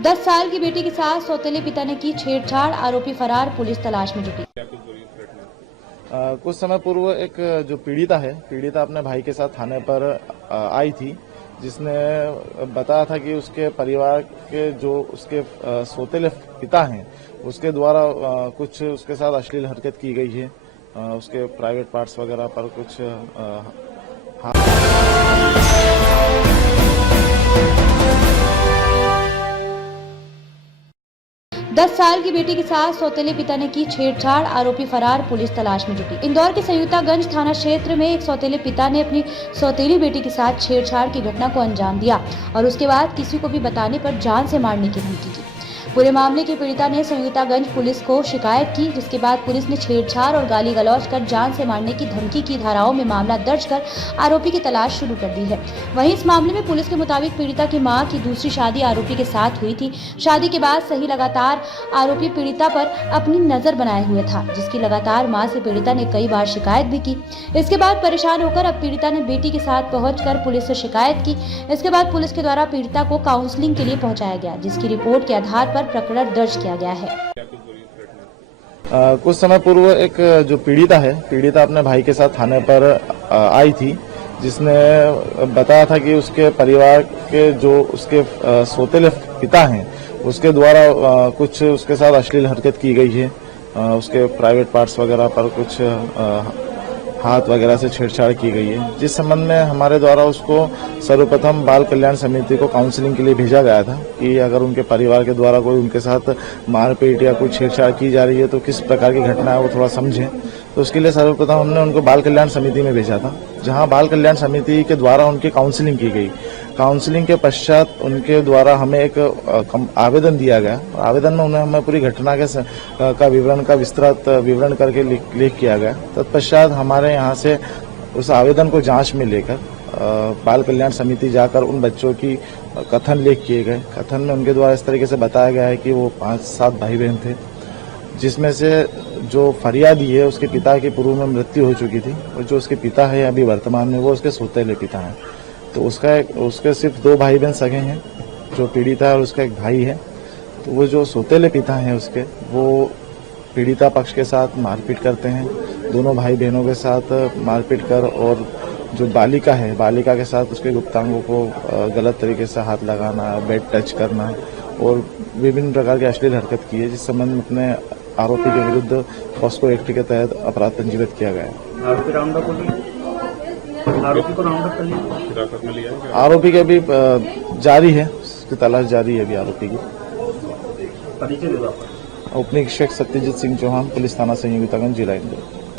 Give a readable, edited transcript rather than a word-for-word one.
10 साल की बेटी के साथ सौतेले पिता ने की छेड़छाड़, आरोपी फरार, पुलिस तलाश में जुटी। कुछ समय पूर्व एक जो पीड़िता अपने भाई के साथ थाने पर आई थी, जिसने बताया था कि उसके परिवार के जो उसके सौतेले पिता हैं, उसके द्वारा कुछ उसके साथ अश्लील हरकत की गई है। उसके प्राइवेट पार्ट्स वगैरह पर कुछ 10 साल की बेटी के साथ सौतेले पिता ने की छेड़छाड़, आरोपी फरार, पुलिस तलाश में जुटी। इंदौर के संयुक्तागंज थाना क्षेत्र में एक सौतेले पिता ने अपनी सौतेली बेटी के साथ छेड़छाड़ की घटना को अंजाम दिया और उसके बाद किसी को भी बताने पर जान से मारने की धमकी दी। पूरे मामले की पीड़िता ने संयुक्तागंज पुलिस को शिकायत की, जिसके बाद पुलिस ने छेड़छाड़ और गाली गलौज कर जान से मारने की धमकी की धाराओं में मामला दर्ज कर आरोपी की तलाश शुरू कर दी है। वहीं इस मामले में पुलिस के मुताबिक पीड़िता की मां की दूसरी शादी आरोपी के साथ हुई थी। शादी के बाद सही लगातार आरोपी पीड़िता पर अपनी नजर बनाए हुए था, जिसकी लगातार मां से पीड़िता ने कई बार शिकायत भी की। इसके बाद परेशान होकर अब पीड़िता ने बेटी के साथ पहुंचकर पुलिस से शिकायत की। इसके बाद पुलिस के द्वारा पीड़िता को काउंसलिंग के लिए पहुंचाया गया, जिसकी रिपोर्ट के आधार पर प्रकरण दर्ज किया गया है। कुछ समय पूर्व एक जो पीड़िता अपने भाई के साथ थाने पर आई थी, जिसने बताया था कि उसके परिवार के जो उसके सौतेले पिता हैं, उसके द्वारा कुछ उसके साथ अश्लील हरकत की गई है। उसके प्राइवेट पार्ट्स वगैरह पर कुछ हाथ वगैरह से छेड़छाड़ की गई है, जिस संबंध में हमारे द्वारा उसको सर्वप्रथम बाल कल्याण समिति को काउंसलिंग के लिए भेजा गया था कि अगर उनके परिवार के द्वारा कोई उनके साथ मारपीट या कोई छेड़छाड़ की जा रही है तो किस प्रकार की घटना है वो थोड़ा समझें। तो उसके लिए सर्वप्रथम हमने उनको बाल कल्याण समिति में भेजा था, जहां बाल कल्याण समिति के द्वारा उनकी काउंसलिंग की गई। काउंसलिंग के पश्चात उनके द्वारा हमें एक आवेदन दिया गया। आवेदन में उन्हें हमें पूरी घटना का विवरण का विस्तृत विवरण करके लिख किया गया। तत्पश्चात हमारे यहाँ से उस आवेदन को जांच में लेकर बाल कल्याण समिति जाकर उन बच्चों की कथन लेख किए गए। कथन में उनके द्वारा इस तरीके से बताया गया है कि वो 5-7 भाई बहन थे, जिसमें से जो फरियादी है उसके पिता की पूर्व में मृत्यु हो चुकी थी और जो उसके पिता है अभी वर्तमान में वो उसके सौतेले पिता हैं। तो उसके सिर्फ 2 भाई बहन सगे हैं, जो पीड़िता है और उसका एक भाई है। तो वो जो सौतेले पिता हैं उसके, वो पीड़िता पक्ष के साथ मारपीट करते हैं, दोनों भाई बहनों के साथ मारपीट कर, और जो बालिका है बालिका के साथ उसके गुप्तांगों को गलत तरीके से हाथ लगाना, बेड टच करना और विभिन्न प्रकार की अश्लील हरकत की है, जिस संबंध में अपने आरोपी के विरुद्ध पॉस्को एक्ट के तहत अपराध पंजीबत किया गया है। आरोपी को राउंड अप कर लिया। आरोपी की अभी जारी है, उसकी तलाश जारी है अभी आरोपी की। परिचय दे दो। उपनिरीक्षक सत्यजीत सिंह चौहान, पुलिस थाना संयुक्तागंज, जिला इंदौर।